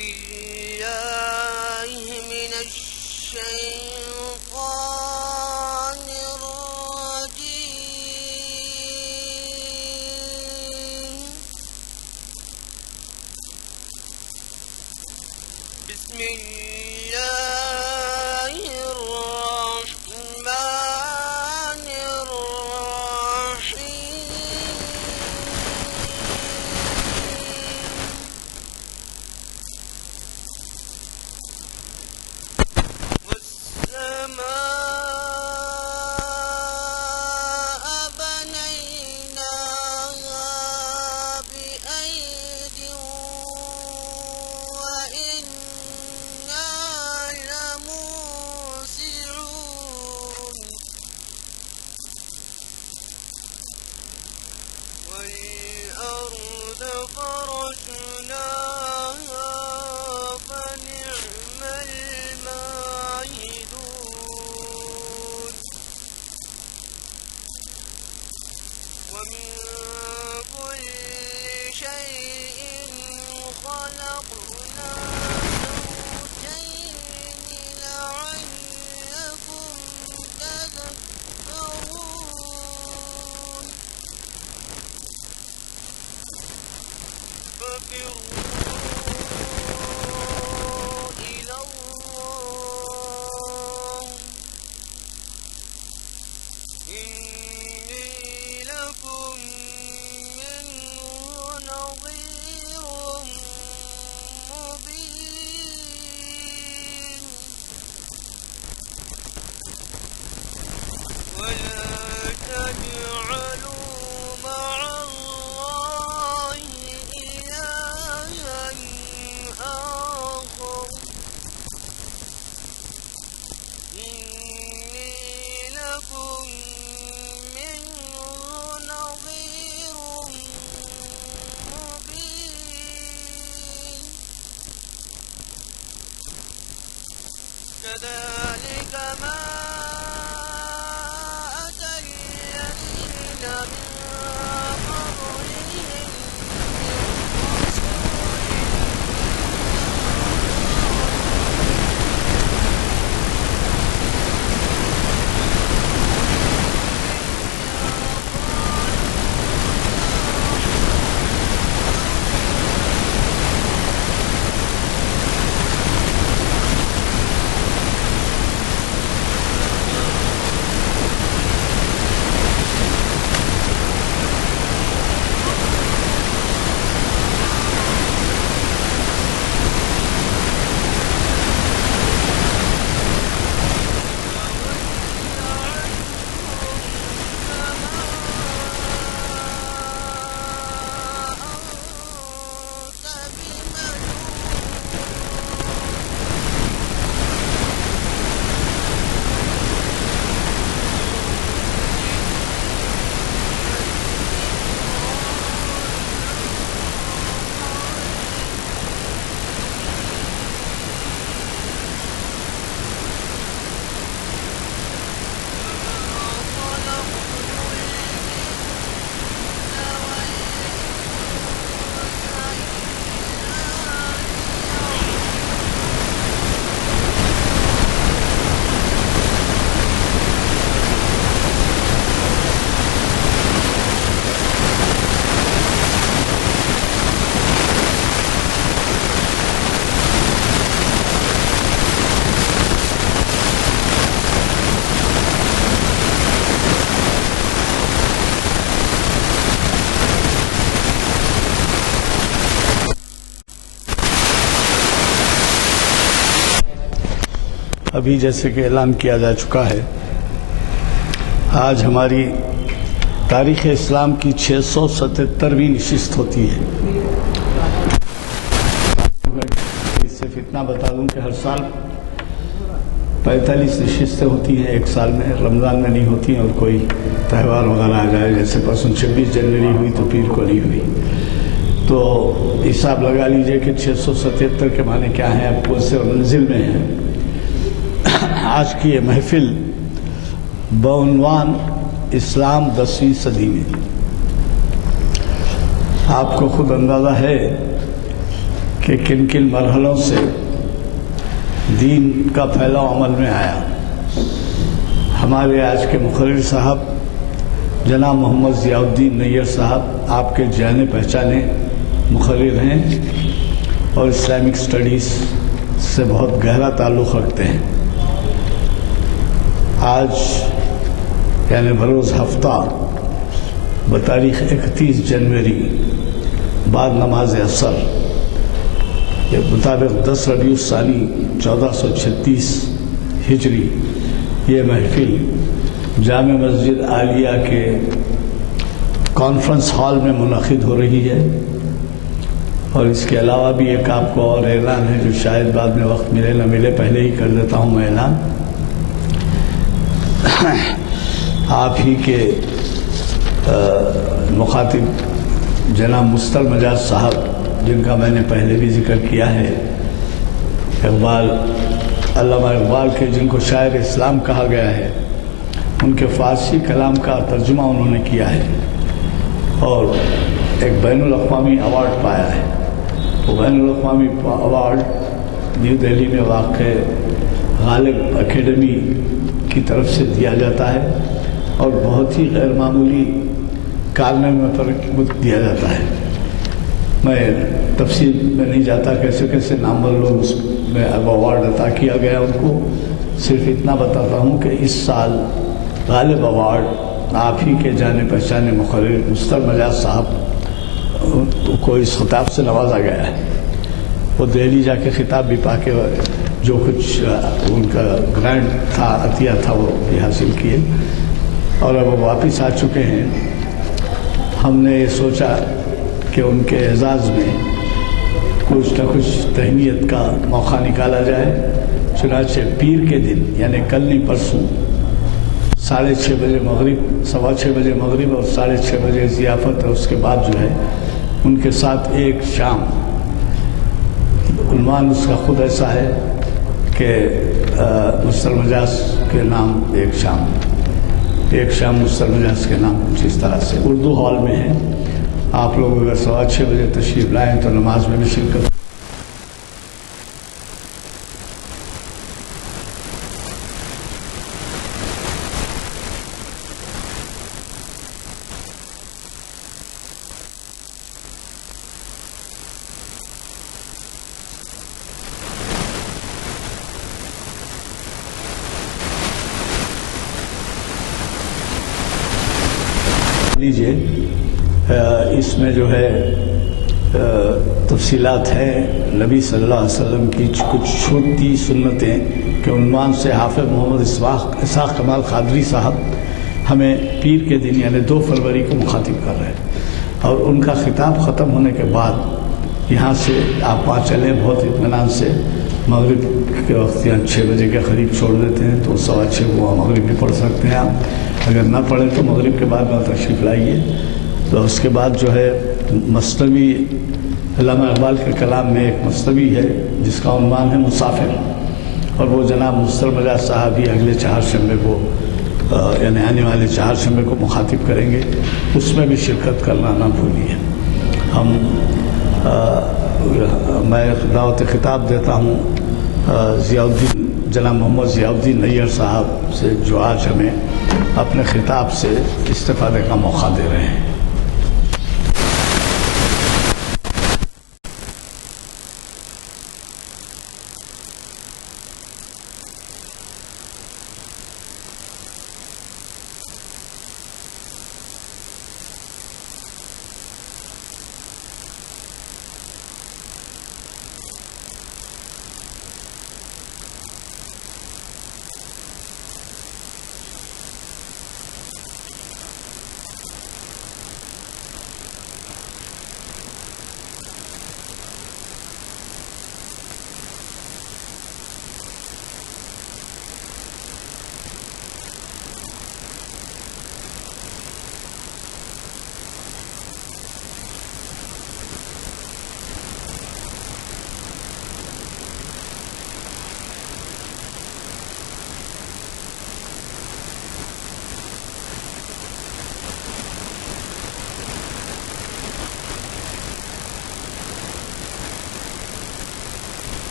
بالله من الشيطان الرجيم. بسم الله الرحمن الرحيم. والسماء بنيناها بأيد وإنا لموسعون. والأرض فرشناها فنعم الماهدون. ومن كل شيء خلقنا زوجين لعلكم تذكرون. ففروا إلى الله إني لكم منه نظير مبين. ولا تجعلوا مع الله إلها آخر إني لكم منه نظير مبين. كذلك ما أتى الذين من قبلهم من ابھی جیسے کہ اعلان کیا جا چکا ہے، آج ہماری تاریخ اسلام کی 677ویں نشست ہوتی ہے۔ صرف اتنا بتا دوں کہ ہر سال 45 نشستیں ہوتی ہیں ایک سال میں، رمضان میں نہیں ہوتی ہیں، اور کوئی تہوار وغیرہ آ جائے، جیسے پرسوں 26 جنوری ہوئی تو پیر کو نہیں ہوئی، تو حساب لگا لیجئے کہ 677 کے معنی کیا ہیں، اب کون سے منزل میں ہیں۔ آج کی یہ محفل بعنوان اسلام 10ویں صدی میں، آپ کو خود اندازہ ہے کہ کن کن مرحلوں سے دین کا پھیلاؤ عمل میں آیا۔ ہمارے آج کے مقرر صاحب جناب محمد ضیاء الدین نیّر صاحب آپ کے جانے پہچانے مقرر ہیں اور اسلامک اسٹڈیز سے بہت گہرا تعلق رکھتے ہیں۔ آج یعنی بروز ہفتہ بتاریخ 31 جنوری بعد نماز عصر کے مطابق 10 ربیع الثانی 1436 ہجری یہ محفل جامع مسجد عالیہ کے کانفرنس ہال میں منعقد ہو رہی ہے، اور اس کے علاوہ بھی ایک آپ کو اور اعلان ہے جو شاید بعد میں وقت ملے نہ ملے، پہلے ہی کر دیتا ہوں میں اعلان۔ آپ ہی کے مخاطب جناب مستر مجاز صاحب، جن کا میں نے پہلے بھی ذکر کیا ہے، علامہ اقبال کے جن کو شاعر اسلام کہا گیا ہے، ان کے فارسی کلام کا ترجمہ انہوں نے کیا ہے اور ایک بین الاقوامی ایوارڈ پایا ہے۔ وہ بین الاقوامی ایوارڈ نیو دہلی میں واقع غالب اکیڈمی کی طرف سے دیا جاتا ہے اور بہت ہی غیر معمولی کارنامے پر دیا جاتا ہے۔ میں تفصیل میں نہیں جاتا کیسے کیسے نامور لوگ اس میں ایوارڈ عطا کیا گیا ان کو، صرف اتنا بتاتا ہوں کہ اس سال غالب ایوارڈ آپ ہی کے جانے پہچانے مقرر مستر مجاز صاحب کو اس خطاب سے نوازا گیا ہے۔ وہ دہلی جا کے خطاب بھی پا کے جو کچھ ان کا گرانٹ تھا، عطیہ تھا، وہ بھی حاصل کیے اور اب وہ واپس آ چکے ہیں۔ ہم نے یہ سوچا کہ ان کے اعزاز میں کچھ نہ کچھ تہنیت کا موقع نکالا جائے، چنانچہ پیر کے دن یعنی کل نہیں پرسوں 6:30 بجے مغرب، 6:15 بجے مغرب اور 6:30 بجے ضیافت، اور اس کے بعد جو ہے ان کے ساتھ ایک شام، عنوان اس کا خود ایسا ہے کہ مستر مجاز کے نام ایک شام مستر مجاز کے نام، کچھ اس طرح سے اردو ہال میں ہے۔ آپ لوگ اگر 6:15 بجے تشریف لائیں تو نماز میں بھی شرکت۔ لیجیے اس میں جو ہے تفصیلات ہیں نبی صلی اللہ علیہ وسلم کی کچھ چھوٹی سنتیں کے عنوان سے حافظ محمد اسحاق کمال قادری صاحب ہمیں پیر کے دن یعنی 2 فروری کو مخاطب کر رہے ہیں، اور ان کا خطاب ختم ہونے کے بعد یہاں سے آپ وہاں چلیں بہت اطمینان سے، مغرب کے وقت یہاں 6 بجے کے قریب چھوڑ دیتے ہیں تو 6:15 کو مغرب بھی پڑھ سکتے ہیں آپ، اگر نہ پڑھیں تو مغرب کے بعد میں تشریف لائیے۔ تو اس کے بعد جو ہے مثنوی، علامہ اقبال کے کلام میں ایک مثنوی ہے جس کا عنوان ہے مسافر، اور وہ جناب مستر مجاز صاحب ہی اگلے 4 شنبے کو یعنی آنے والے 4 شنبے کو مخاطب کریں گے، اس میں بھی شرکت کرنا نہ بھولیے۔ میں دعوت خطاب دیتا ہوں ضیاء الدین جناب محمد ضیاء الدین نیّر صاحب سے، جو آج ہمیں اپنے خطاب سے استفادے کا موقع دے رہے ہیں۔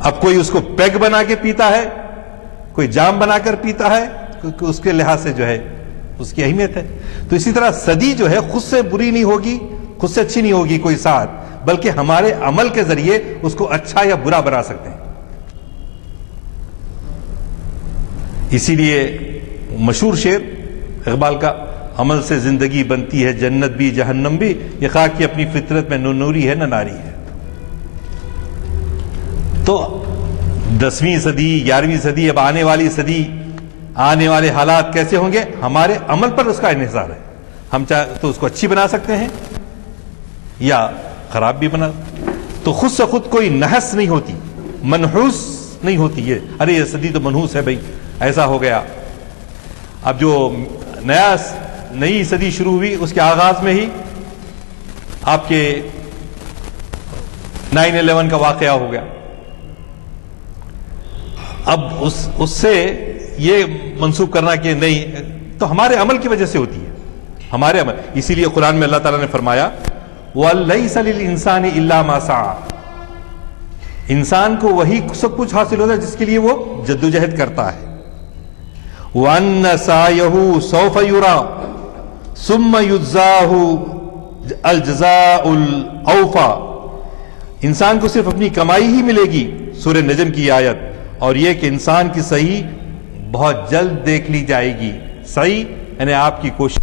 اب کوئی اس کو پیگ بنا کے پیتا ہے، کوئی جام بنا کر پیتا ہے، اس کے لحاظ سے جو ہے اس کی اہمیت ہے. تو اسی طرح صدی جو ہے خود سے بری نہیں ہوگی، خود سے اچھی نہیں ہوگی کوئی ساتھ، بلکہ ہمارے عمل کے ذریعے اس کو اچھا یا برا بنا سکتے ہیں. اسی لیے مشہور شعر اقبال کا، عمل سے زندگی بنتی ہے جنت بھی جہنم بھی، یہ خاک کی اپنی فطرت میں نہ نوری ہے نہ ناری ہے. تو 10ویں صدی، 11ویں صدی، اب آنے والی صدی، آنے والے حالات کیسے ہوں گے، ہمارے عمل پر اس کا انحصار ہے. ہم چاہے تو اس کو اچھی بنا سکتے ہیں یا خراب بھی بنا. تو خود سے خود کوئی نحس نہیں ہوتی، منحوس نہیں ہوتی. ارے یہ صدی تو منحوس ہے بھائی، ایسا ہو گیا. اب جو نئی صدی شروع ہوئی اس کے آغاز میں ہی آپ کے 9/11 کا واقعہ ہو گیا. اب اس سے یہ منسوب کرنا کہ نہیں، تو ہمارے عمل کی وجہ سے ہوتی ہے، ہمارے عمل. اسی لیے قرآن میں اللہ تعالیٰ نے فرمایا وَلَيْسَ لِلْإِنسَانِ إِلَّا مَا سَعَى، انسان کو وہی سب کچھ حاصل ہوتا ہے جس کے لیے وہ جدوجہد کرتا ہے. وَأَنَّ سَعْيَهُ سَوْفَ يُرَى ثُمَّ يُجْزَاهُ الْجَزَاءُ الْأَوْفَى، انسان کو صرف اپنی کمائی ہی ملے گی. سورہ نجم کی آیت. اور یہ کہ انسان کی صحیح بہت جلد دیکھ لی جائے گی. صحیح یعنی آپ کی کوشش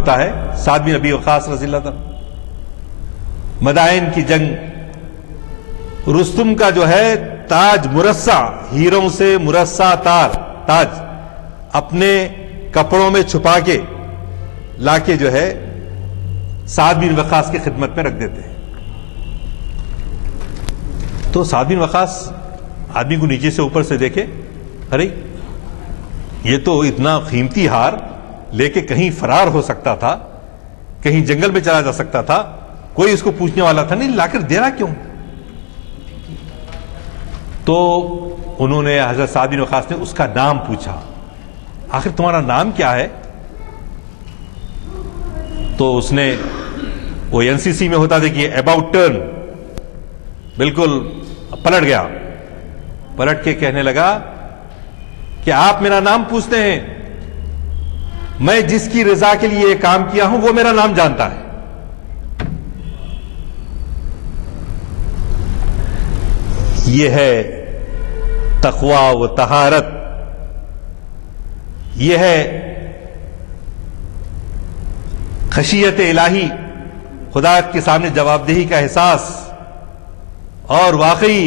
ہوتا ہے سعد بن ابی وقاص رضی اللہ عنہ. مدائن کی جنگ، رستم کا جو ہے تاج مرصع، ہیروں سے مرصع تاج اپنے کپڑوں میں چھپا کے لا کے جو ہے سعد بن وقاص کی خدمت میں رکھ دیتے ہیں. تو سعد بن وقاص آدمی کو نیچے سے اوپر سے دیکھے، ارے یہ تو اتنا قیمتی ہار لے کے کہیں فرار ہو سکتا تھا، کہیں جنگل میں چلا جا سکتا تھا، کوئی اس کو پوچھنے والا تھا نہیں، لا کر دے رہا کیوں؟ تو انہوں نے حضرت سعد بن وقاص نے اس کا نام پوچھا، آخر تمہارا نام کیا ہے؟ تو اس نے، وہ این سی سی میں ہوتا دیکھیے اباؤٹ ٹرن، بالکل پلٹ گیا، پلٹ کے کہنے لگا کہ آپ میرا نام پوچھتے ہیں، میں جس کی رضا کے لیے یہ کام کیا ہوں وہ میرا نام جانتا ہے. یہ ہے تقویٰ و طہارت، یہ ہے خشیت الہی، خدا کے سامنے جواب دہی کا احساس، اور واقعی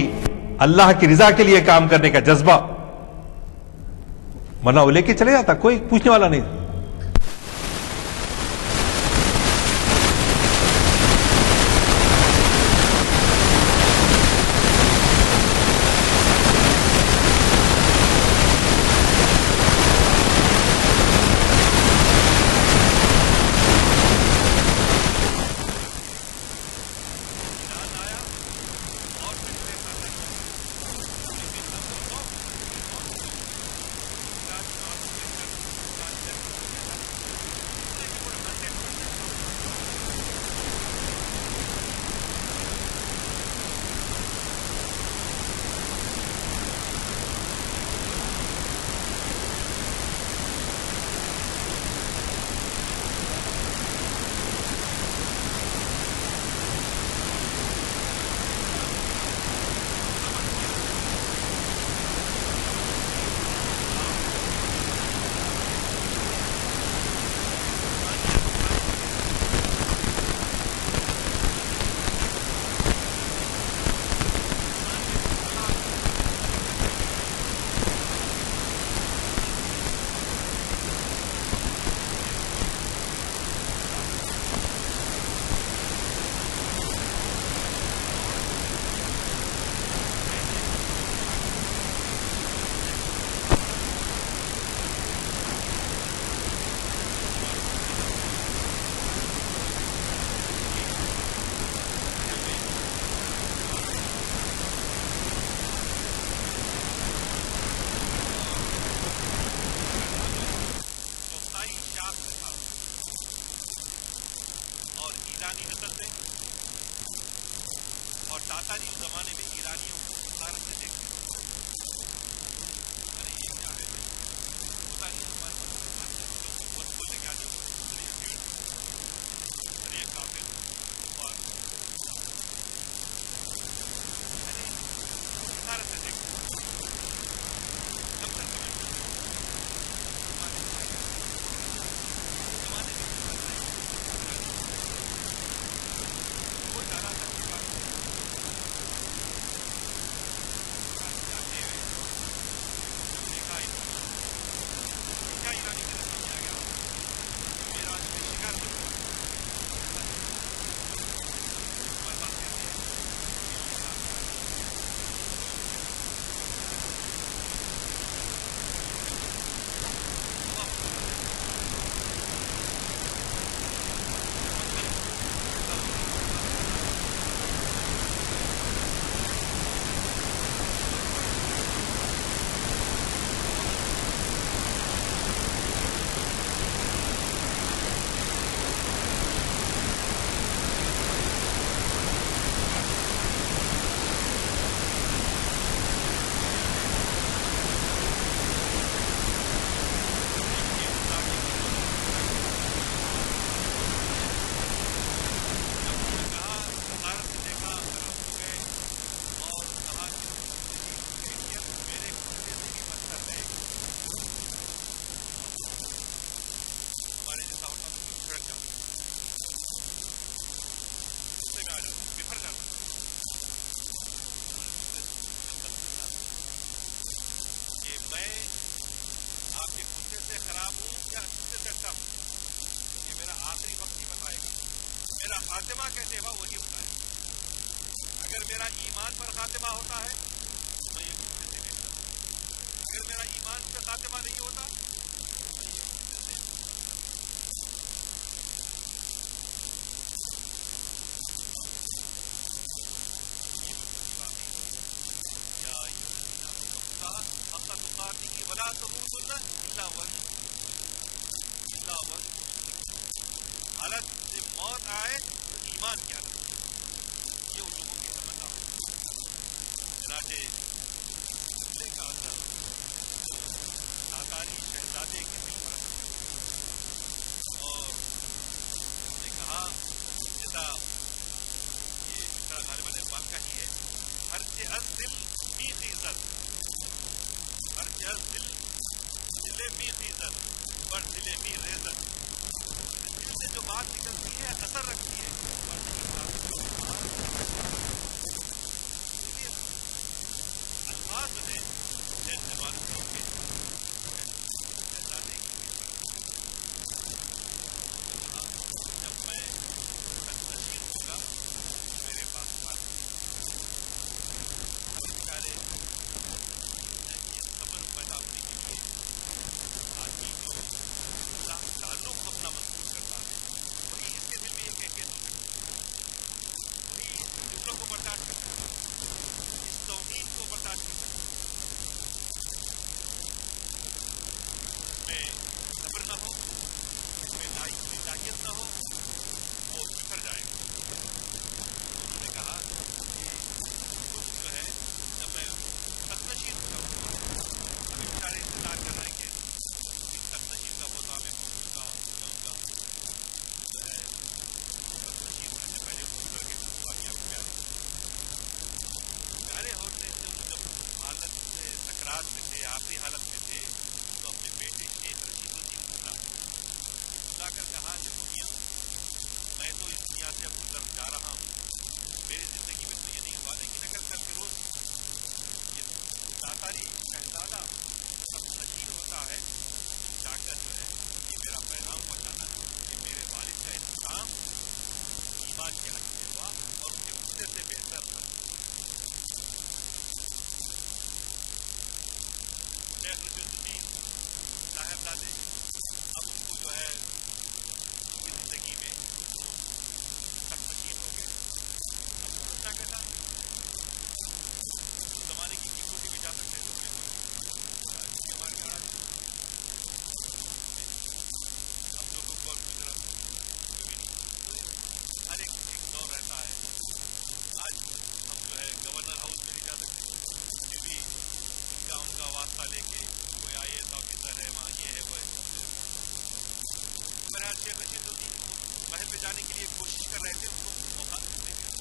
اللہ کی رضا کے لیے کام کرنے کا جذبہ. ورنہ وہ لے کے چلے جاتا، کوئی پوچھنے والا نہیں. خاتمہ کیسے ہوا وہی بتائے. اگر میرا ایمان پر خاتمہ ہوتا ہے تو میں یہ غصے سے لیتا ہوں. اگر میرا ایمان پہ خاتمہ نہیں ہوتا تو یہ غصے سے ولا تموتن الا وانتم حالت سے موت آئے تو ایمان کیا کرے. یہ ان لوگوں کی تمنا ہو. چنانچہ قلعے کا اثر تاتاری شہزادے کے دل پر اور اس نے کہا جیسا یہ اس طرح غالباً اقبال کا ہی ہے ہر از دل میٹھی عزت ہر از دل دلے میٹھی عزت پر دلے می ریزت. دل سے جو بات نکلتی ہے اثر رکھتی ہے اور نہیں الفاظ جو ہے ذہن سے معلوم ہو کے شہزادے کی جب میں تشہیر ہوں گا میرے پاس بات بیچارے خبر پیدا ہونے کے لیے آدمی جو تعلق اپنا مضبوط کرتا ہے وہی اس کے دل میں یہ کیفیت ہو سکتی ہے. وہی اس فکروں کو برداشت کرتا ہے اس توہین کو برداشت کرتا ہے. اس میں صبر نہ ہو اس میں لاہیت نہ ہو وہ بکھر جائے گا. انہوں نے کہا کہ تم جو ہے جب میں تخنشین ہو جاؤں گا ابھی بیچارے انتظار کر رہے ہیں کہ اس تخنشین کا ہوتا میں پہنچوں گا جاؤں گا جو ہے تخنشین ہونے سے پہلے گزر کے کامیاب پیارے ہونے سے وہ جب حالت سے سکرات میں تھے آخری حالت میں تھے تو اپنے بیٹے شیخ رشید الدین بلا کر کہا کہ دنیا میں تو اس دنیا سے اب گزر جا رہا ہوں میری زندگی میں تو یہ نہیں ہوا لیکن اگر کل کے روز یہ تاتاری شہزادہ تخنشین ہوتا ہے تو جا کر جو ہے یہ میرا پیغام پہنچانا ہے کہ میرے والد کا انتقام ایمان کے حق سے ہوا اور ان کے غصے سے بہتر تھا. شیخ رشید الدین صاحبزادے اب ان کو جو ہے ان کی زندگی میں تخنشین ہو گئے. اب سوچنا کیسا زمانے کی کوٹی میں جا سکتے تو ہمارے گھر ہم لوگوں کو کی طرف کبھی نہیں. ہر ایک دور رہتا ہے. آج ہم جو ہے گورنر ہاؤس میں نہیں جا سکتے پھر بھی ان کا واسطہ لے کے کوئی آئی اے ایس آفیسر ہے وہاں یہ ہے وہ ہے. بہرحال شیخ رشید الدین محل میں جانے کے لیے کوشش کر رہے تھے ان کو موقع نہیں دیا.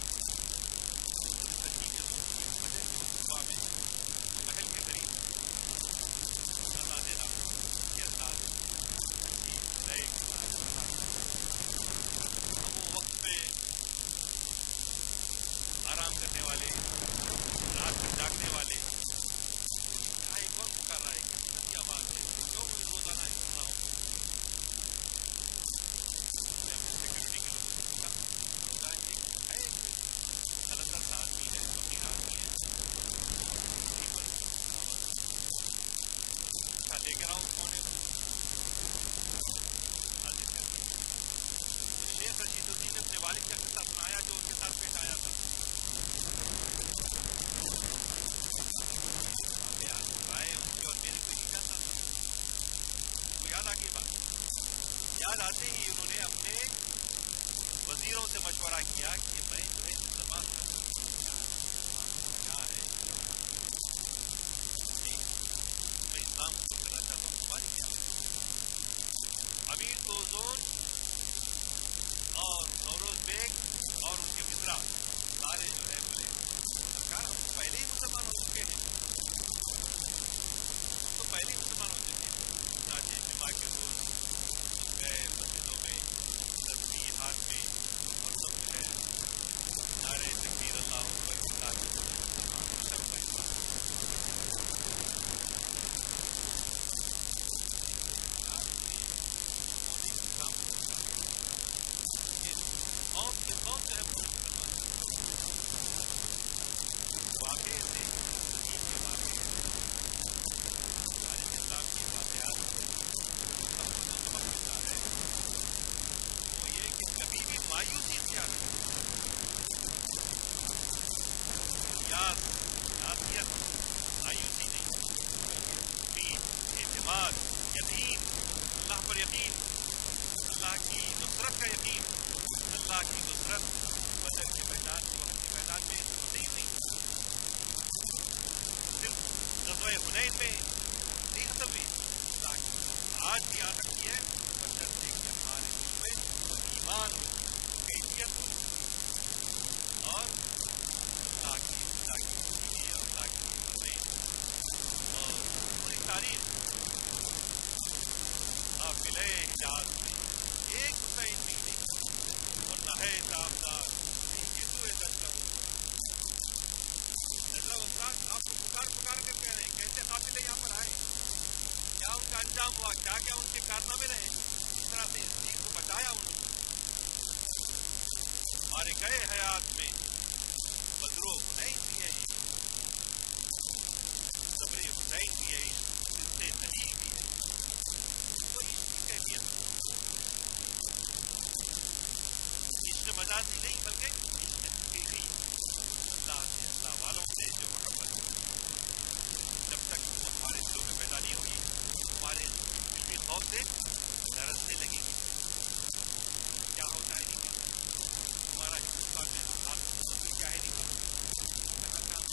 صبح میں محل کے قریب سزا دینا یہ انداز نئے اب وہ وقت پہ آرام کرنے والے رات میں جاگنے والے کیا ایک وقت پکار رہا ہے کہ آواز ہے جو روزانہ سن رہا ہوں سیکورٹی کے لوگوں سے پوچھا ہے ایک قلندر سا آدمی ہے فقیر آدمی ہے اچھا لے کر آؤں کونے کو حاضر کر دیا. شیخ رشید الدین نے اپنے والد کا قصہ سنایا جو ان کے ساتھ پیش آیا تھا. رائے ان کی اور میرے کوئی نہیں جانتا تھا. وہ یاد آ گئی بات. یاد آتے ہی انہوں نے اپنے وزیروں سے مشورہ کیا کہ میں جو ہے انتظام کیا ہے میں اسلام قبول کرنا چاہتا ہوں تمہاری کیا ہے. امیر توزون اور نوروز بیگ اور ان کے وزرا سارے جو ہے بولے سرکار ہم پہلے ہی مسلمان ہو چکے ہیں تو پہلے ہی مسلمان ہو چکے ہیں. چاچے جمعہ کے روز گئے مسجدوں میں تصویر ہاتھ میں اور سب جو ہے اللہ کی نصرت بدر کے میدان وحد کے میدان میں نہیں ہوئی، صرف غزوہ حنین میں نہیں ختم ہوئی، اللہ کی نصرت آج بھی آ سکتی ہے، بشرطے کہ ہمارے دل میں وہ ایمان ہو، وہ کیفیت ہو، اور اللہ کی اور اللہ کی نعمتیں اور پوری تاریخ قافلہ حجاز میں ایک حسین بھی نہیں، اور نہایت تابدار کے سوئے دل کا نظر افراد آپ کو پکار کر کہہ رہے ہیں کیسے قافلے یہاں پر آئے، کیا ان کا انجام ہوا، کیا کیا ان کے کارنامے رہے، اس طرح سے اس چیز کو بچایا انہوں نے، ہمارے گئے حیات میں بدر و حنین بھی ہے، صبر حسین بھی ہے، سلسلے دلیل بھی ہے، کوئی عشق کی کیفیت عشق مجازی نہیں بلکہ عشق حقیقی، اللہ سے اللہ والوں سے جو محبت جب تک وہ ہمارے دلوں میں پیدا نہیں ہوگی، ہمارے دل بھی خوف سے لرزنے لگیں گے، کیا ہوتا ہے نہیں معلوم، ہمارا ہندوستان میں آپ کیا ہے نہیں معلوم، کہاں کہاں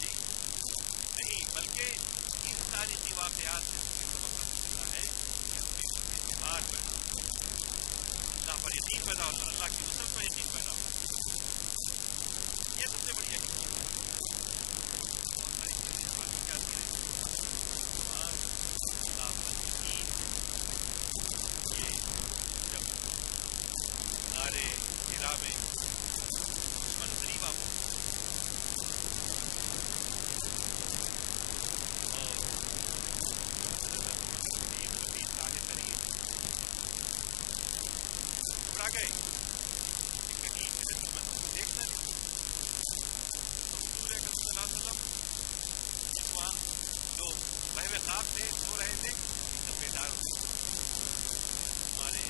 جی نہیں، بلکہ ان تاریخی واقعات سے ہمیں سبق حاصل کرنا ہے کہ ہمیں اس میں اعتماد پیدا ہو، اللہ پر یقین پیدا ہوتا ہے، اللہ کی نصرت پر یقین پیدا ہوتا ہے، یہ سب سے بڑی حقیقت ہے، بہت ساری چیزیں معلوم کیا آتی رہتی ہیں، اللہ پر یقین، یہ جب نارے ہرا میں دشمن غریبہ ہو اور گھبرا گئے کہ کہیں میرے دشمن کو دیکھ نہ لیں، تو حضور اکرم صلی اللہ علیہ وسلم جس وہاں جو بہوے خواب تھے سو رہے تھے ایک دم بیدار ہو گئے، ہمارے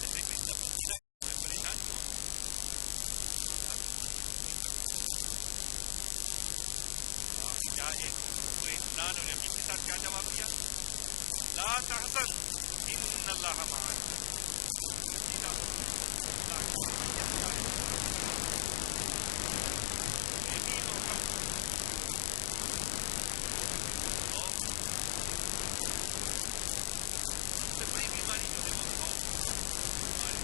جیسے کہ سب میں پریشان کیوں ہوں، آپ کیا ایک پورے اطمینان اور یقین کے ساتھ کیا جواب دیا، لا تحزن ان اللہ معنا، اللہ کی یقین ہوگا اور سب سے بڑی بیماری جو ہے وہ خوف، ہمارے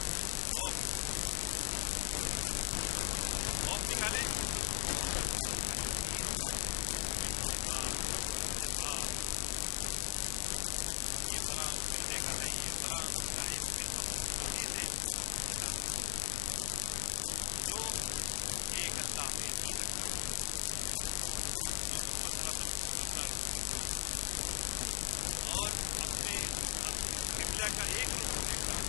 خوف نکالیں، یہ فلاں ملنے کا نہیں، یہ فلاں مسئلہ ہے، پھر ہم چیزیں جو ایک اللہ میں یقین رکھتا ہے، جو محمد صلی اللہ علیہ وسلم کو اپنا اور اپنے قبلہ کا ایک رخ دیکھتا ہے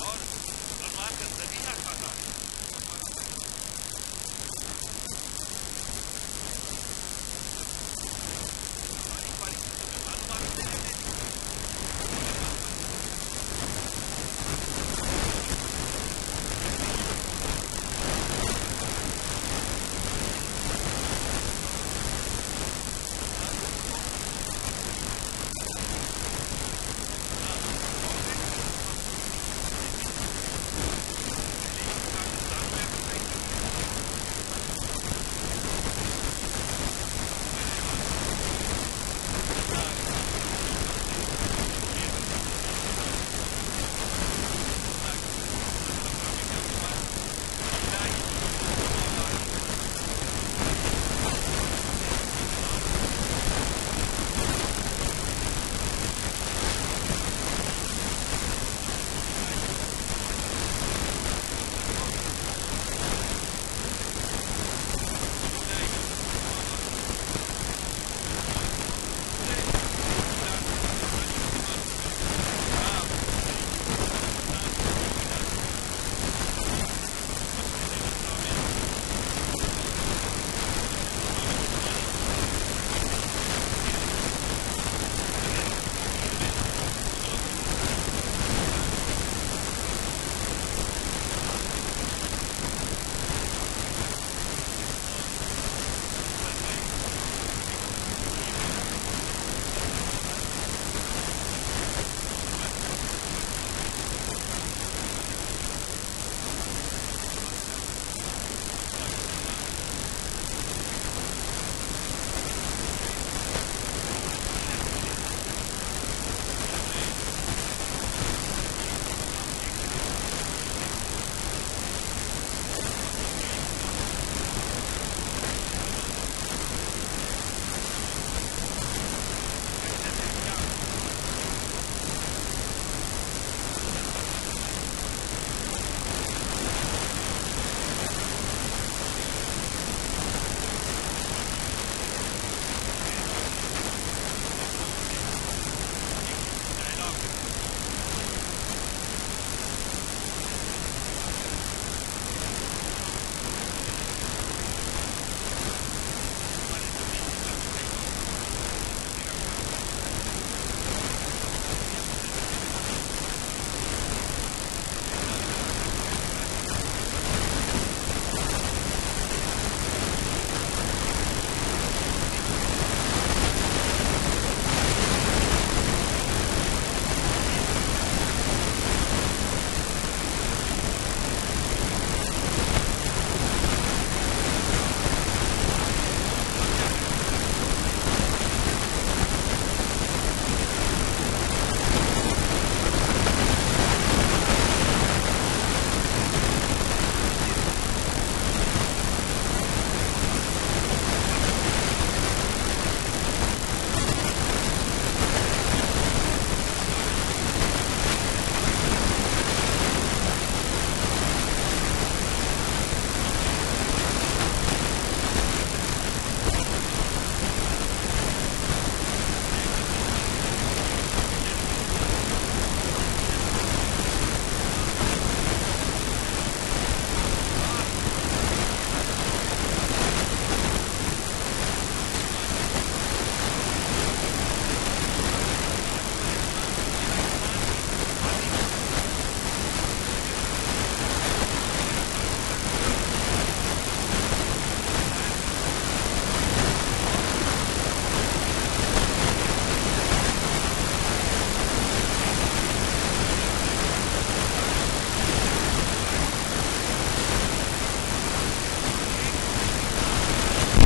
اور مسلمان کا ذبیحہ کھاتا ہے، ہماری باری میں معلومات دے دیتے ہیں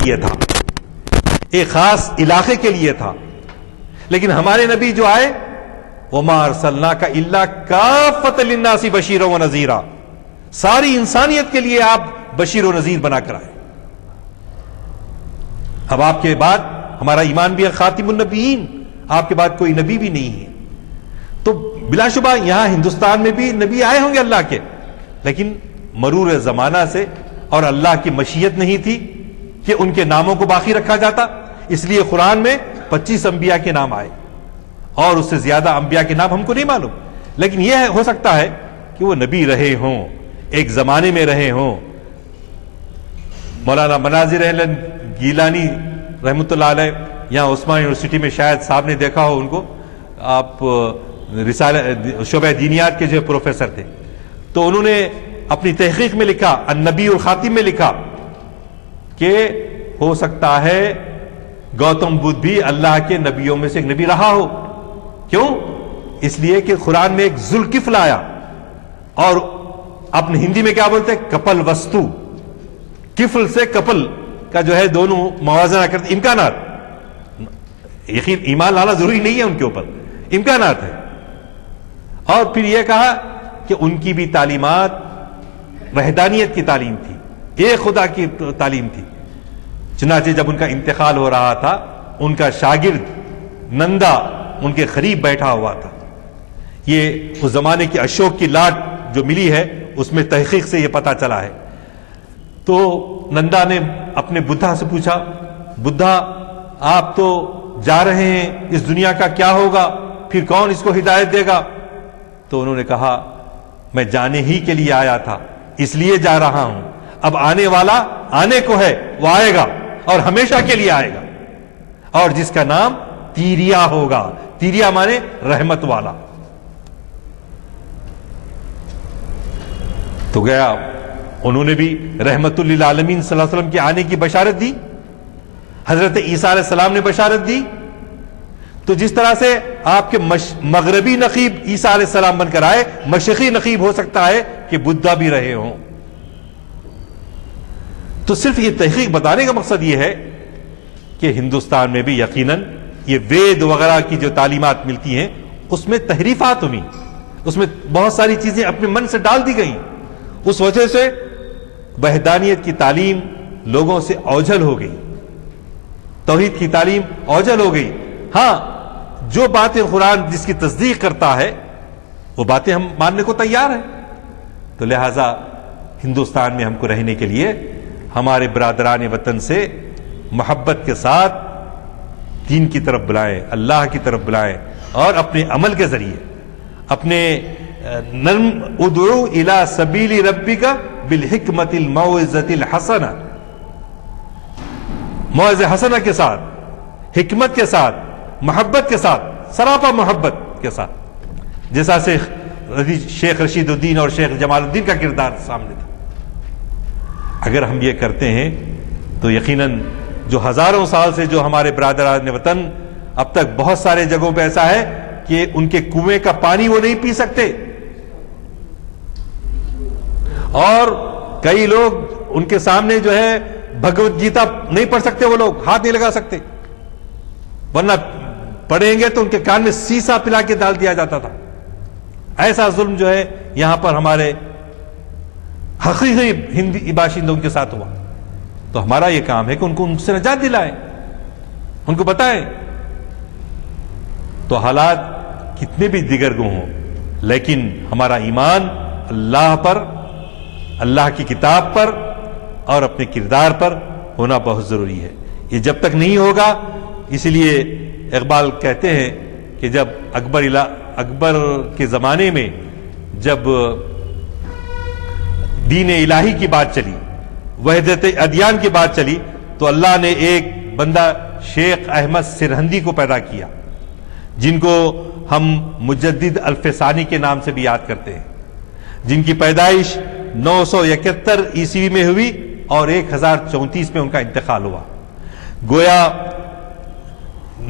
لیے تھا، ایک خاص علاقے کے لیے تھا. لیکن ہمارے نبی جو آئے، وَمَا أَرْسَلْنَاكَ إِلَّا كَافَّةً لِلنَّاسِ بَشِيرًا وَنَذِيرًا، ساری انسانیت کے لیے آپ بشیر و نذیر بنا کر آئے. اب آپ کے بعد ہمارا ایمان بھی ہے خاتم النبیین، آپ کے بعد کوئی نبی بھی نہیں ہے. تو بلا شبہ یہاں ہندوستان میں بھی نبی آئے ہوں گے اللہ کے، لیکن مرور زمانہ سے اور اللہ کی مشیت نہیں تھی کہ ان کے ناموں کو باقی رکھا جاتا. اس لیے قرآن میں 25 انبیاء کے نام آئے، اور اس سے زیادہ انبیاء کے نام ہم کو نہیں معلوم. لیکن یہ ہو سکتا ہے کہ وہ نبی رہے ہوں، ایک زمانے میں رہے ہوں. مولانا مناظر احمد گیلانی رحمۃ اللہ علیہ یہاں عثمان یونیورسٹی میں شاید صاحب نے دیکھا ہو ان کو، آپ رسالہ شعبہ دینیات کے جو پروفیسر تھے، تو انہوں نے اپنی تحقیق میں لکھا، النبی الخاتم میں لکھا کہ ہو سکتا ہے گوتم بدھ بھی اللہ کے نبیوں میں سے ایک نبی رہا ہو. کیوں؟ اس لیے کہ قرآن میں ایک ذوالکفل آیا، اور اپنے ہندی میں کیا بولتے ہیں، کپل وستو، کفل سے کپل کا جو ہے دونوں موازنہ کرتے، امکانات. یقین ایمان لانا ضروری نہیں ہے ان کے اوپر، امکانات ہے. اور پھر یہ کہا کہ ان کی بھی تعلیمات وحدانیت کی تعلیم تھی، ایک خدا کی تعلیم تھی. چنانچہ جب ان کا انتقال ہو رہا تھا، ان کا شاگرد نندا ان کے قریب بیٹھا ہوا تھا. یہ اس زمانے کی اشوک کی لاٹ جو ملی ہے اس میں تحقیق سے یہ پتا چلا ہے. تو نندا نے اپنے بدھا سے پوچھا، بدھا آپ تو جا رہے ہیں، اس دنیا کا کیا ہوگا، پھر کون اس کو ہدایت دے گا؟ تو انہوں نے کہا، میں جانے ہی کے لیے آیا تھا، اس لیے جا رہا ہوں. اب آنے والا آنے کو ہے، وہ آئے گا اور ہمیشہ کے لیے آئے گا، اور جس کا نام تیریا ہوگا. تیریا مانے رحمت والا. تو گیا، انہوں نے بھی رحمت للعالمین صلی اللہ علیہ وسلم کے آنے کی بشارت دی. حضرت عیسیٰ علیہ السلام نے بشارت دی. تو جس طرح سے آپ کے مغربی نقیب عیسیٰ علیہ السلام بن کر آئے، مشرقی نقیب ہو سکتا ہے کہ بدھا بھی رہے ہوں. تو صرف یہ تحقیق بتانے کا مقصد یہ ہے کہ ہندوستان میں بھی یقیناً یہ وید وغیرہ کی جو تعلیمات ملتی ہیں اس میں تحریفات ہوئی، اس میں بہت ساری چیزیں اپنے من سے ڈال دی گئیں. اس وجہ سے وحدانیت کی تعلیم لوگوں سے اوجھل ہو گئی، توحید کی تعلیم اوجھل ہو گئی. ہاں، جو باتیں قرآن جس کی تصدیق کرتا ہے وہ باتیں ہم ماننے کو تیار ہیں. تو لہٰذا ہندوستان میں ہم کو رہنے کے لیے ہمارے برادران وطن سے محبت کے ساتھ دین کی طرف بلائیں، اللہ کی طرف بلائیں، اور اپنے عمل کے ذریعے اپنے نرم ادعو الی سبیل ربک بالحکمت الموعظۃ الحسنہ، موعظہ حسنہ کے ساتھ، حکمت کے ساتھ، محبت کے ساتھ، سراپا محبت کے ساتھ، جیسا شیخ رشید الدین اور شیخ جمال الدین کا کردار سامنے تھا. اگر ہم یہ کرتے ہیں تو یقیناً جو ہزاروں سال سے جو ہمارے برادران وطن اب تک بہت سارے جگہوں پہ ایسا ہے کہ ان کے کنویں کا پانی وہ نہیں پی سکتے، اور کئی لوگ ان کے سامنے جو ہے بھگوت گیتا نہیں پڑھ سکتے، وہ لوگ ہاتھ نہیں لگا سکتے، ورنہ پڑھیں گے تو ان کے کان میں سیسا پلا کے ڈال دیا جاتا تھا. ایسا ظلم جو ہے یہاں پر ہمارے حقیقی ہندی باشندوں کے ساتھ ہوا. تو ہمارا یہ کام ہے کہ ان کو ان سے نجات دلائیں، ان کو بتائیں. تو حالات کتنے بھی دیگر گو ہوں، لیکن ہمارا ایمان اللہ پر، اللہ کی کتاب پر اور اپنے کردار پر ہونا بہت ضروری ہے. یہ جب تک نہیں ہوگا، اسی لیے اقبال کہتے ہیں کہ جب اکبر کے زمانے میں جب دین الہی کی بات چلی، وحدت ادیان کی بات چلی، تو اللہ نے ایک بندہ شیخ احمد سرہندی کو پیدا کیا، جن کو ہم مجدد الفسانی کے نام سے بھی یاد کرتے ہیں، جن کی پیدائش 971 عیسوی میں ہوئی اور 1034 میں ان کا انتقال ہوا. گویا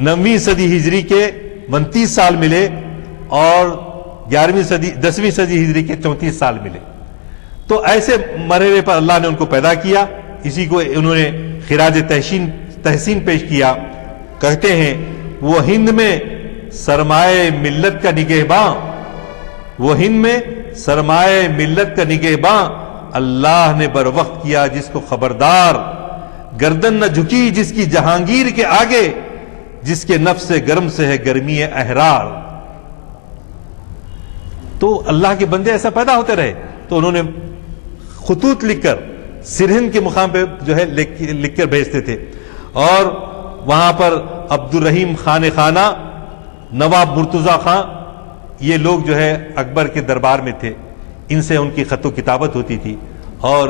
9ویں صدی ہجری کے 29 سال ملے اور 10ویں صدی ہجری کے 34 سال ملے. تو ایسے مرحلے پر اللہ نے ان کو پیدا کیا. اسی کو انہوں نے خراج تحسین پیش کیا. کہتے ہیں وہ ہند میں سرمایہ ملت کا نگہباں، وہ ہند میں سرمایہ ملت کا نگہباں، اللہ نے بر وقت کیا جس کو خبردار، گردن نہ جھکی جس کی جہانگیر کے آگے، جس کے نفس گرم سے ہے گرمی احرار. تو اللہ کے بندے ایسا پیدا ہوتے رہے. تو انہوں نے خطوط لکھ کر سرہند کے مقام پہ جو ہے لکھ کر بھیجتے تھے، اور وہاں پر عبد الرحیم خان خانہ، نواب مرتضی خان، یہ لوگ جو ہے اکبر کے دربار میں تھے. ان سے ان کی خط و کتابت ہوتی تھی اور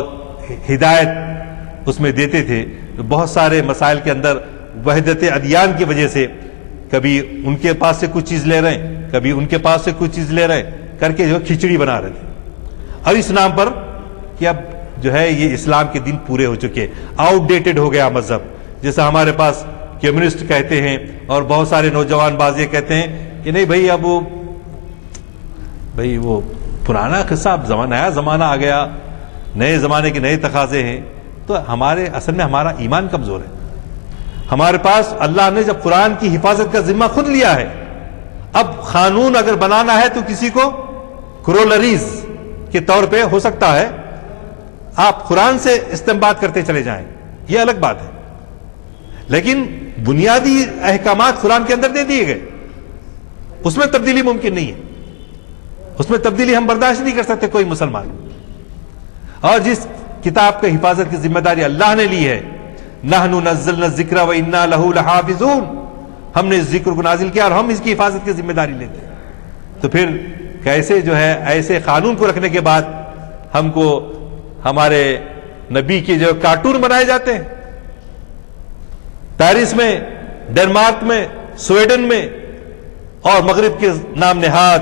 ہدایت اس میں دیتے تھے. بہت سارے مسائل کے اندر وحدت ادیان کی وجہ سے کبھی ان کے پاس سے کچھ چیز لے رہے ہیں، کبھی ان کے پاس سے کچھ چیز لے رہے ہیں، کر کے جو کھچڑی بنا رہے تھے، اور اس نام پر کہ اب جو ہے یہ اسلام کے دن پورے ہو چکے، آؤٹ ڈیٹڈ ہو گیا مذہب. جیسا ہمارے پاس کمیونسٹ کہتے ہیں اور بہت سارے نوجوان باز یہ کہتے ہیں کہ نہیں بھائی اب وہ پرانا قصہ، اب نیا زمانہ آ گیا، نئے زمانے کے نئے تقاضے ہیں. تو ہمارے اصل میں ہمارا ایمان کمزور ہے. ہمارے پاس اللہ نے جب قرآن کی حفاظت کا ذمہ خود لیا ہے، اب قانون اگر بنانا ہے تو کسی کو کرولریز کے طور پہ ہو سکتا ہے آپ قرآن سے استنباط کرتے چلے جائیں، یہ الگ بات ہے، لیکن بنیادی احکامات قرآن کے اندر دے دیے گئے، اس میں تبدیلی ممکن نہیں ہے، اس میں تبدیلی ہم برداشت نہیں کر سکتے کوئی مسلمان. اور جس کتاب کا حفاظت کی ذمہ داری اللہ نے لی ہے، نحن نزلنا الذکر وانا لہ لحافظون، ہم نے اس ذکر کو نازل کیا اور ہم اس کی حفاظت کی ذمہ داری لیتے ہیں. تو پھر کیسے جو ہے ایسے قانون کو رکھنے کے بعد ہم کو ہمارے نبی کے جو کارٹون بنائے جاتے ہیں، پیرس میں، ڈنمارک میں، سویڈن میں، اور مغرب کے نام نہاد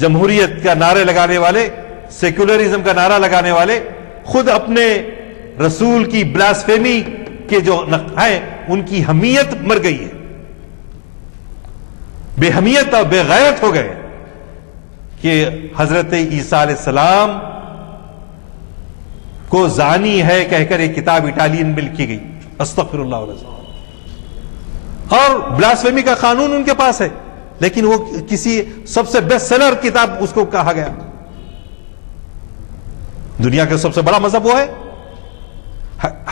جمہوریت کا نعرے لگانے والے، سیکولرزم کا نعرہ لگانے والے خود اپنے رسول کی بلاسفیمی کے جو ہیں ان کی حمیت مر گئی ہے، بے حمیت اور بے غیرت ہو گئے کہ حضرت عیسیٰ علیہ السلام کو زانی ہے کہہ کر ایک کتاب اٹالین میں لکھی گئی، استغفر اللہ العظیم، اور بلاسفیمی کا قانون ان کے پاس ہے، لیکن وہ کسی سب سے بیسٹ سیلر کتاب اس کو کہا گیا. دنیا کا سب سے بڑا مذہب وہ ہے،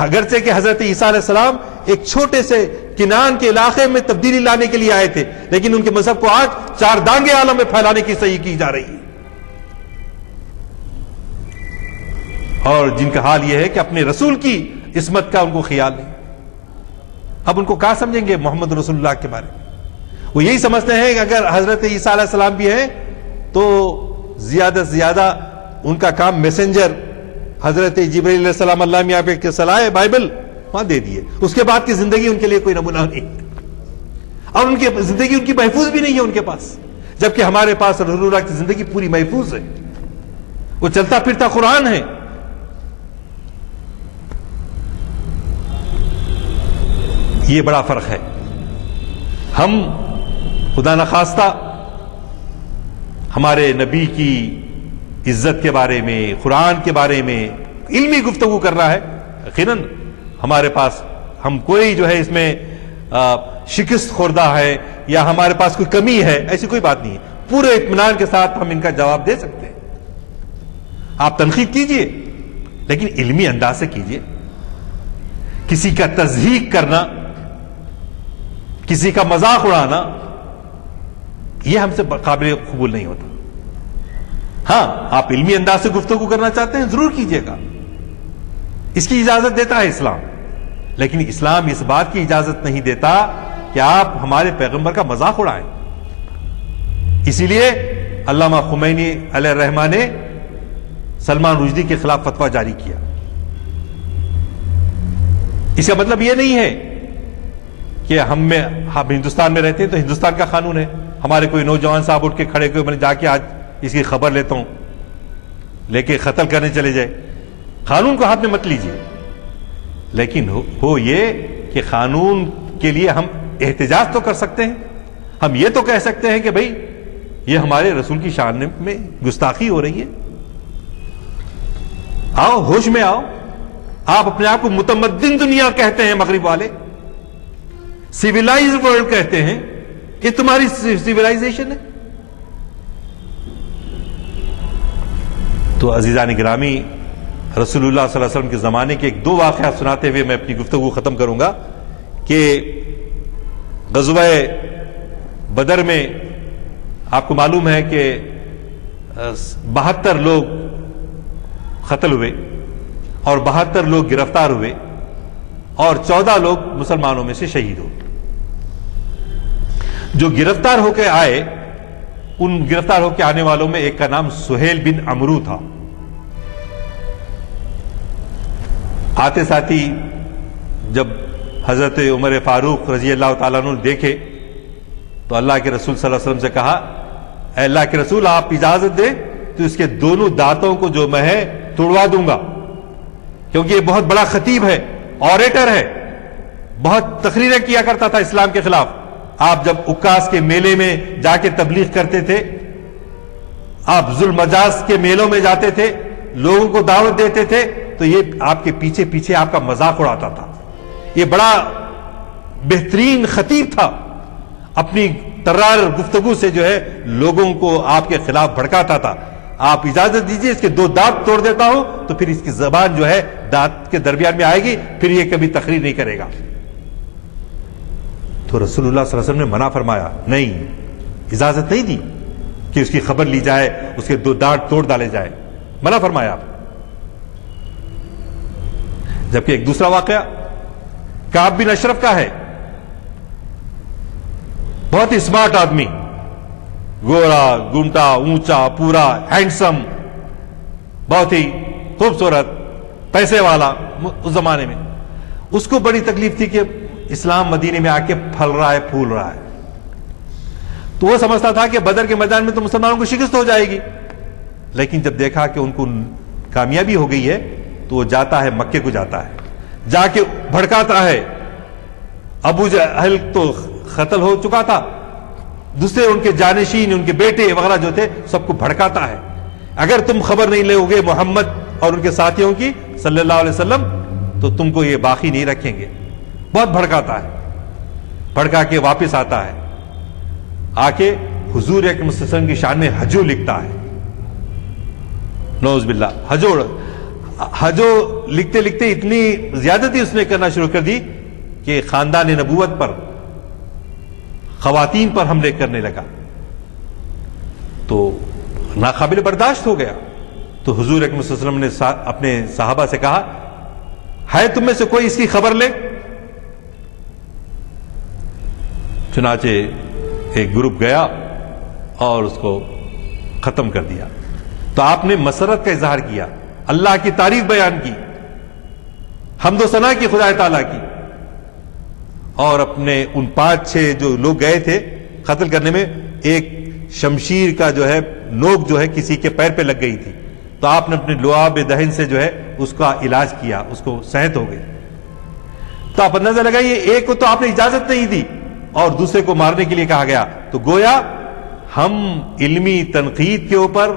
اگرچہ کہ حضرت عیسیٰ علیہ السلام ایک چھوٹے سے کنان کے علاقے میں تبدیلی لانے کے لیے آئے تھے، لیکن ان کے مذہب کو آج 4 دانگے عالم میں پھیلانے کی صحیح کی جا رہی ہے. اور جن کا حال یہ ہے کہ اپنے رسول کی عصمت کا ان کو خیال نہیں. اب ان کو کہاں سمجھیں گے محمد رسول اللہ کے بارے میں؟ وہ یہی سمجھتے ہیں کہ اگر حضرت عیسیٰ علیہ السلام بھی ہیں تو زیادہ سے زیادہ ان کا کام میسنجر حضرت جبرائیل علیہ السلام اللہ میاں پہ کے صلاح بائبل وہاں دے دیے، اس کے بعد کی زندگی ان کے لیے کوئی نمونہ نہیں، اور ان کی زندگی ان کی محفوظ بھی نہیں ہے ان کے پاس، جبکہ ہمارے پاس رسول اللہ کی زندگی پوری محفوظ ہے، وہ چلتا پھرتا قرآن ہے. یہ بڑا فرق ہے. ہم خدا نخواستہ ہمارے نبی کی عزت کے بارے میں، قرآن کے بارے میں علمی گفتگو کرنا ہے، یقیناً ہمارے پاس ہم کوئی جو ہے اس میں شکست خوردہ ہے یا ہمارے پاس کوئی کمی ہے، ایسی کوئی بات نہیں ہے. پورے اطمینان کے ساتھ ہم ان کا جواب دے سکتے ہیں. آپ تنقید کیجئے لیکن علمی انداز سے کیجئے. کسی کا تضحیک کرنا، کسی کا مذاق اڑانا، یہ ہم سے قابل قبول نہیں ہوتا. ہاں آپ علمی انداز سے گفتگو کرنا چاہتے ہیں ضرور کیجئے گا، اس کی اجازت دیتا ہے اسلام، لیکن اسلام اس بات کی اجازت نہیں دیتا کہ آپ ہمارے پیغمبر کا مذاق اڑائیں. اسی لیے علامہ خمینی علیہ الرحمہ نے سلمان رشدی کے خلاف فتویٰ جاری کیا. اس کا مطلب یہ نہیں ہے کہ ہم ہندوستان میں رہتے ہیں تو ہندوستان کا قانون ہے، ہمارے کوئی نوجوان صاحب اٹھ کے کھڑے ہوئے میں جا کے آج اس کی خبر لیتا ہوں، لے کے قتل کرنے چلے جائے. قانون کو ہاتھ میں مت لیجیے، لیکن ہو یہ کہ قانون کے لیے ہم احتجاج تو کر سکتے ہیں. ہم یہ تو کہہ سکتے ہیں کہ بھئی یہ ہمارے رسول کی شان میں گستاخی ہو رہی ہے، آؤ ہوش میں آؤ. آپ اپنے آپ کو متمدن دنیا کہتے ہیں، مغرب والے سیویلائزڈ ورلڈ کہتے ہیں، یہ تمہاری سیویلائزیشن ہے؟ تو عزیزان گرامی، رسول اللہ صلی اللہ علیہ وسلم کے زمانے کے ایک دو واقعات سناتے ہوئے میں اپنی گفتگو ختم کروں گا کہ غزوہ بدر میں آپ کو معلوم ہے کہ 72 لوگ قتل ہوئے اور 72 لوگ گرفتار ہوئے اور 14 لوگ مسلمانوں میں سے شہید ہوئے۔ جو گرفتار ہو کے آئے، ان گرفتار ہو کے آنے والوں میں ایک کا نام سہیل بن عمرو تھا۔ آتے ساتھی جب حضرت عمر فاروق رضی اللہ تعالیٰ عنہ دیکھے تو اللہ کے رسول صلی اللہ علیہ وسلم سے کہا، اے اللہ کے رسول، آپ اجازت دیں تو اس کے دونوں دانتوں کو جو میں ہے توڑوا دوں گا، کیونکہ یہ بہت بڑا خطیب ہے، اوریٹر ہے، بہت تقریریں کیا کرتا تھا اسلام کے خلاف۔ آپ جب عکاس کے میلے میں جا کے تبلیغ کرتے تھے، آپ ذوالمجاز مجاز کے میلوں میں جاتے تھے، لوگوں کو دعوت دیتے تھے، تو یہ آپ کے پیچھے پیچھے آپ کا مذاق اڑاتا تھا۔ یہ بڑا بہترین خطیب تھا، اپنی ترار گفتگو سے جو ہے لوگوں کو آپ کے خلاف بھڑکاتا تھا۔ آپ اجازت دیجئے اس کے 2 دانت توڑ دیتا ہوں تو پھر اس کی زبان جو ہے دانت کے درمیان میں آئے گی، پھر یہ کبھی تقریر نہیں کرے گا۔ تو رسول اللہ صلی اللہ علیہ وسلم نے منع فرمایا، نہیں، اجازت نہیں دی کہ اس کی خبر لی جائے، اس کے 2 دانت توڑ ڈالے جائے، منع فرمایا۔ جبکہ ایک دوسرا واقعہ کعب بن اشرف کا ہے، بہت ہی اسمارٹ آدمی، گورا گمٹا اونچا پورا ہینڈسم، بہت ہی خوبصورت، پیسے والا اس زمانے میں۔ اس کو بڑی تکلیف تھی کہ اسلام مدینے میں آ کے پھل رہا ہے، پھول رہا ہے، تو وہ سمجھتا تھا کہ بدر کے میدان میں تو مسلمانوں کو شکست ہو جائے گی، لیکن جب دیکھا کہ ان کو کامیابی ہو گئی ہے تو وہ جاتا ہے، مکے کو جاتا ہے، جا کے بھڑکاتا ہے۔ ابو جہل تو قتل ہو چکا تھا، دوسرے ان کے جانشین، ان کے بیٹے وغیرہ جو تھے، سب کو بھڑکاتا ہے، اگر تم خبر نہیں لے ہوگے محمد اور ان کے ساتھیوں کی صلی اللہ علیہ وسلم تو تم کو یہ باقی نہیں رکھیں گے۔ بہت بھڑکاتا ہے، بھڑکا کے واپس آتا ہے، آ کے حضور اکرم صلی اللہ علیہ وسلم کی شان میں ہجو لکھتا ہے، نعوذ باللہ، ہجو لکھتے لکھتے اتنی زیادتی اس نے کرنا شروع کر دی کہ خاندان نبوت پر، خواتین پر حملے کرنے لگا، تو ناقابل برداشت ہو گیا۔ تو حضور اکرم صلی اللہ علیہ وسلم نے اپنے صحابہ سے کہا، ہے تم میں سے کوئی اس کی خبر لے؟ چنانچہ ایک گروپ گیا اور اس کو ختم کر دیا۔ تو آپ نے مسرت کا اظہار کیا، اللہ کی تعریف بیان کی، حمد و ثنا کی خدا تعالیٰ کی، اور اپنے ان 5-6 جو لوگ گئے تھے قتل کرنے میں، ایک شمشیر کا جو ہے نوک جو ہے کسی کے پیر پہ لگ گئی تھی، تو آپ نے اپنے لعاب دہن سے جو ہے اس کا علاج کیا، اس کو صحت ہو گئی۔ تو آپ اندازہ لگائیے، ایک کو تو آپ نے اجازت نہیں دی اور دوسرے کو مارنے کے لیے کہا گیا، تو گویا ہم علمی تنقید کے اوپر،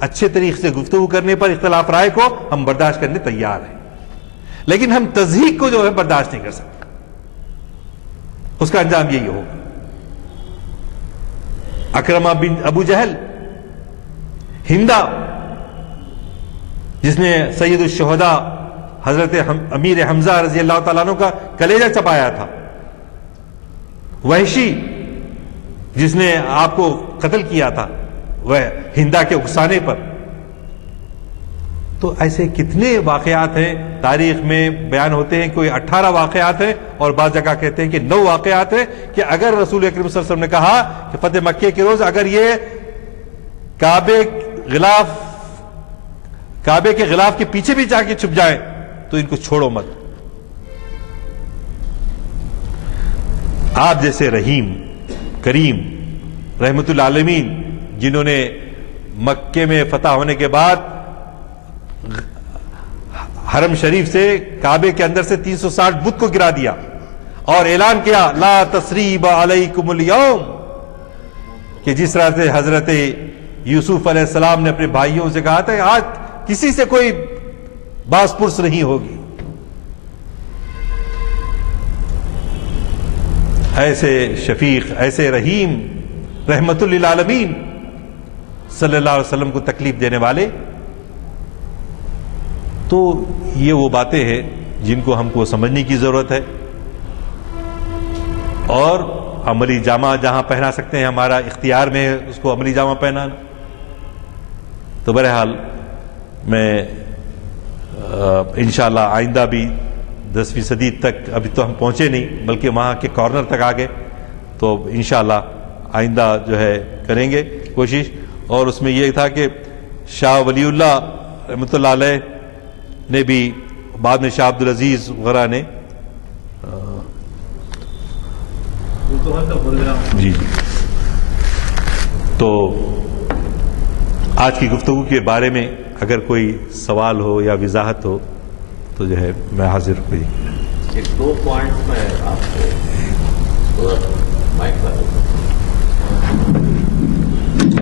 اچھے طریقے سے گفتگو کرنے پر، اختلاف رائے کو ہم برداشت کرنے تیار ہیں، لیکن ہم تضحیق کو جو ہے برداشت نہیں کر سکتے، اس کا انجام یہی ہوگا۔ اکرمہ بن ابو جہل، ہندا جس نے سید الشہداء حضرت امیر حمزہ رضی اللہ تعالیٰ عنہ کا کلیجہ چبایا تھا، وحشی جس نے آپ کو قتل کیا تھا وہ ہندا کے اکسانے پر۔ تو ایسے کتنے واقعات ہیں تاریخ میں بیان ہوتے ہیں، کوئی 18 واقعات ہیں اور بعض جگہ کہتے ہیں کہ 9 واقعات ہیں، کہ اگر رسول اکرم صلی اللہ علیہ وسلم نے کہا کہ فتح مکے کے روز اگر یہ کعبے کے غلاف کے پیچھے بھی جا کے چھپ جائیں تو ان کو چھوڑو مت۔ آپ جیسے رحیم کریم رحمت العالمین، جنہوں نے مکے میں فتح ہونے کے بعد حرم شریف سے، کعبے کے اندر سے 360 بت کو گرا دیا اور اعلان کیا لا تثریب علیکم اليوم، کہ جس طرح سے حضرت یوسف علیہ السلام نے اپنے بھائیوں سے کہا تھا آج کسی سے کوئی باس پرس نہیں ہوگی، ایسے شفیق، ایسے رحیم، رحمت للعالمین صلی اللہ علیہ وسلم کو تکلیف دینے والے. تو یہ وہ باتیں ہیں جن کو ہم کو سمجھنے کی ضرورت ہے، اور عملی جامہ جہاں پہنا سکتے ہیں، ہمارا اختیار میں ہے اس کو عملی جامہ پہنانا. تو بہرحال میں انشاءاللہ آئندہ بھی 10ویں صدی تک ابھی تو ہم پہنچے نہیں، بلکہ وہاں کے کارنر تک آ گئے، تو انشاءاللہ آئندہ جو ہے کریں گے کوشش. اور اس میں یہ تھا کہ شاہ ولی اللہ رحمۃ اللہ علیہ نے بھی بعد میں شاہ عبدالعزیز وغیرہ نے جی تو آج کی گفتگو کے بارے میں اگر کوئی سوال ہو یا وضاحت ہو تو جو ہے میں حاضر ہوئی. ایک دو پوائنٹس میں آپ کو مائک پر